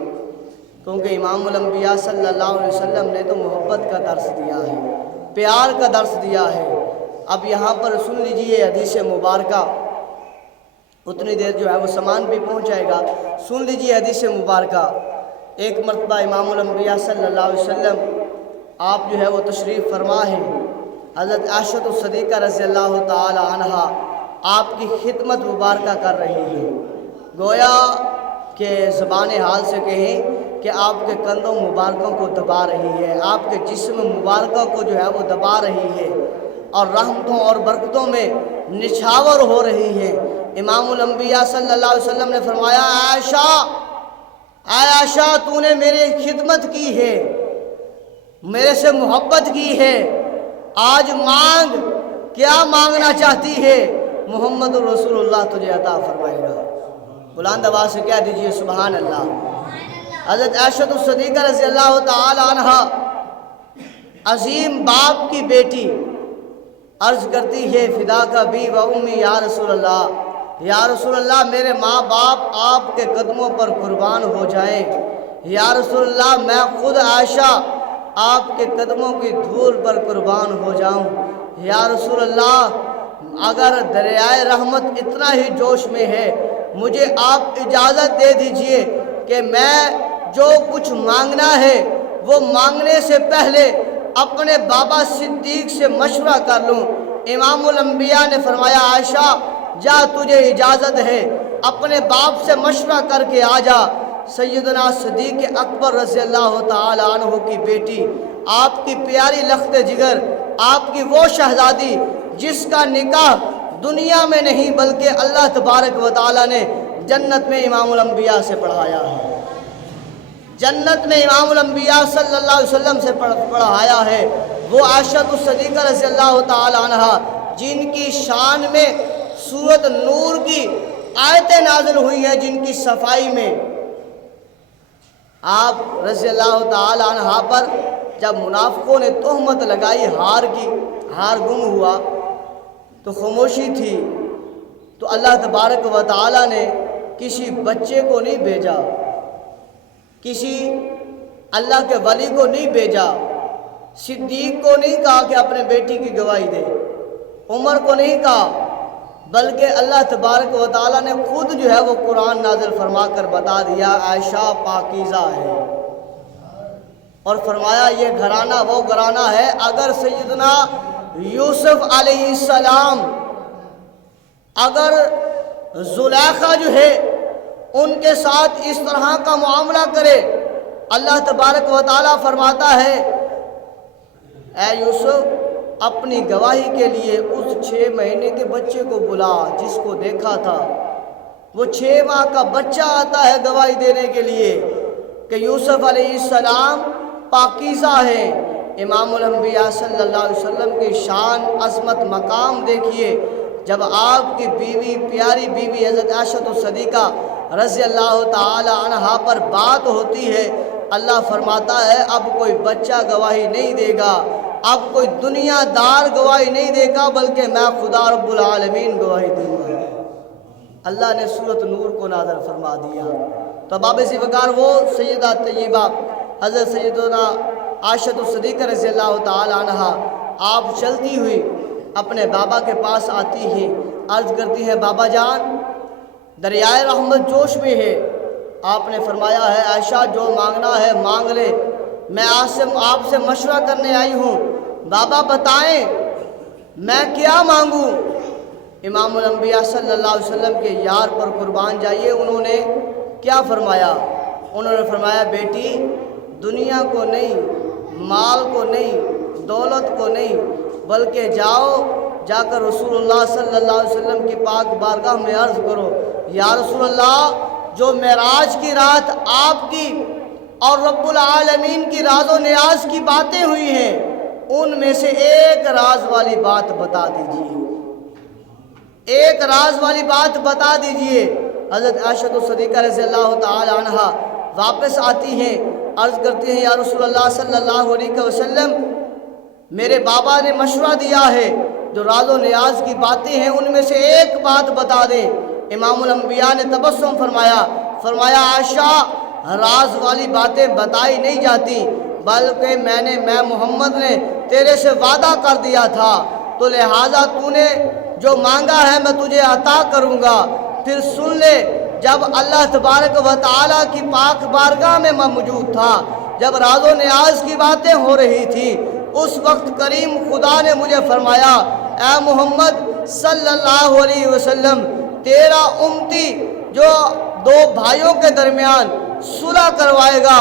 کیونکہ امام الانبیاء صلی اللہ علیہ وسلم نے تو محبت کا درس دیا ہے، پیار کا درس دیا ہے۔ اب یہاں پر سن لیجئے حدیث مبارکہ، اتنی دیر جو ہے وہ سامان بھی پہنچ جائے گا، سن لیجئے حدیث مبارکہ۔ ایک مرتبہ امام الانبیاء صلی اللہ علیہ وسلم آپ جو ہے وہ تشریف فرما ہیں، حضرت عائشہ الصدیقہ رضی اللہ تعالی عنہ آپ کی خدمت مبارکہ کر رہی ہیں، گویا کہ زبان حال سے کہیں کہ آپ کے کندھوں مبارکوں کو دبا رہی ہے، آپ کے جسم مبارکہ کو جو ہے وہ دبا رہی ہے، اور رحمتوں اور برکتوں میں نچھاور ہو رہی ہے۔ امام الانبیاء صلی اللہ علیہ وسلم نے فرمایا عائشہ تو نے میری خدمت کی ہے، میرے سے محبت کی ہے، آج مانگ، کیا مانگنا چاہتی ہے؟ محمد رسول اللہ تجھے عطا فرمائے گا۔ بلند آواز سے کہہ دیجئے سبحان اللہ۔ حضرت عائشہ الصدیقہ رضی اللہ تعالی عنہ عظیم باپ کی بیٹی عرض کرتی ہے فدا کا بی و امی یا رسول اللہ، یا رسول اللہ میرے ماں باپ آپ کے قدموں پر قربان ہو جائیں، یا رسول اللہ میں خود عائشہ آپ کے قدموں کی دھول پر قربان ہو جاؤں، یا رسول اللہ اگر دریائے رحمت اتنا ہی جوش میں ہے مجھے آپ اجازت دے دیجئے کہ میں جو کچھ مانگنا ہے وہ مانگنے سے پہلے اپنے بابا صدیق سے مشورہ کر لوں۔ امام الانبیاء نے فرمایا عائشہ جا تجھے اجازت ہے، اپنے باپ سے مشورہ کر کے آ جا۔ سیدنا صدیق اکبر رضی اللہ تعالی عنہ کی بیٹی آپ کی پیاری لخت جگر، آپ کی وہ شہزادی جس کا نکاح دنیا میں نہیں بلکہ اللہ تبارک و تعالیٰ نے جنت میں امام الانبیاء سے پڑھایا ہے، جنت میں امام الانبیاء صلی اللہ علیہ وسلم سے پڑھایا ہے، وہ عائشہ الصدیقہ رضی اللہ تعالی عنہ جن کی شان میں سورۃ نور کی آیتیں نازل ہوئی ہیں، جن کی صفائی میں آپ رضی اللہ تعالی عنہ پر جب منافقوں نے تہمت لگائی ہار کی، ہار گم ہوا تو خاموشی تھی، تو اللہ تبارک و تعالی نے کسی بچے کو نہیں بھیجا، کسی اللہ کے ولی کو نہیں بھیجا، صدیق کو نہیں کہا کہ اپنے بیٹی کی گواہی دے، عمر کو نہیں کہا، بلکہ اللہ تبارک و تعالیٰ نے خود جو ہے وہ قرآن نازل فرما کر بتا دیا عائشہ پاکیزہ ہے، اور فرمایا یہ گھرانہ وہ گھرانہ ہے اگر سیدنا یوسف علیہ السلام، اگر زلیخا جو ہے ان کے ساتھ اس طرح کا معاملہ کرے، اللہ تبارک و تعالیٰ فرماتا ہے اے یوسف اپنی گواہی کے لیے اس 6 مہینے کے بچے کو بلا جس کو دیکھا تھا، وہ 6 ماہ کا بچہ آتا ہے گواہی دینے کے لیے کہ یوسف علیہ السلام پاکیزہ ہیں۔ امام الانبیاء صلی اللہ علیہ وسلم کی شان، عظمت، مقام دیکھیے، جب آپ کی بیوی، پیاری بیوی حضرت عائشہ الصدیقہ رضی اللہ تعالی عنہا پر بات ہوتی ہے، اللہ فرماتا ہے اب کوئی بچہ گواہی نہیں دے گا، اب کوئی دنیا دار گواہی نہیں دے گا، بلکہ میں خدا رب العالمین گواہی دوں گا۔ اللہ نے سورۃ نور کو نازل فرما دیا، تو باب سی وقار وہ سیدہ طیبہ حضرت سیدنا عائشہ الصدیقہ رضی اللہ تعالی عنہا آپ چلتی ہوئی اپنے بابا کے پاس آتی ہیں، عرض کرتی ہیں بابا جان دریائے رحمت جوش میں ہے، آپ نے فرمایا ہے عائشہ جو مانگنا ہے مانگ لے، میں آپ سے مشورہ کرنے آئی ہوں، بابا بتائیں میں کیا مانگوں؟ امام الانبیاء صلی اللہ علیہ وسلم کے یار پر قربان جائیے، انہوں نے کیا فرمایا؟ انہوں نے فرمایا بیٹی دنیا کو نہیں، مال کو نہیں، دولت کو نہیں، بلکہ جا کر رسول اللہ صلی اللہ علیہ وسلم کی پاک بارگاہ میں عرض کرو یا رسول اللہ جو معراج کی رات آپ کی اور رب العالمین کی راز و نیاز کی باتیں ہوئی ہیں، ان میں سے ایک راز والی بات بتا دیجیے، ایک راز والی بات بتا دیجیے۔ حضرت عائشہ الصدیقہ رضی اللہ تعالی عنہا واپس آتی ہیں، عرض کرتی ہیں یا رسول اللہ صلی اللہ علیہ وسلم میرے بابا نے مشورہ دیا ہے جو راز و نیاز کی باتیں ہیں ان میں سے ایک بات بتا دیں۔ امام الانبیاء نے تبسم فرمایا عائشہ راز والی باتیں بتائی نہیں جاتی، بلکہ میں محمد نے تیرے سے وعدہ کر دیا تھا، تو لہٰذا تو نے جو مانگا ہے میں تجھے عطا کروں گا۔ پھر سن لے جب اللہ تبارک و تعالیٰ کی پاک بارگاہ میں موجود تھا، جب راز و نیاز کی باتیں ہو رہی تھی، اس وقت کریم خدا نے مجھے فرمایا اے محمد صلی اللہ علیہ وسلم تیرا امتی جو 2 بھائیوں کے درمیان صلح کروائے گا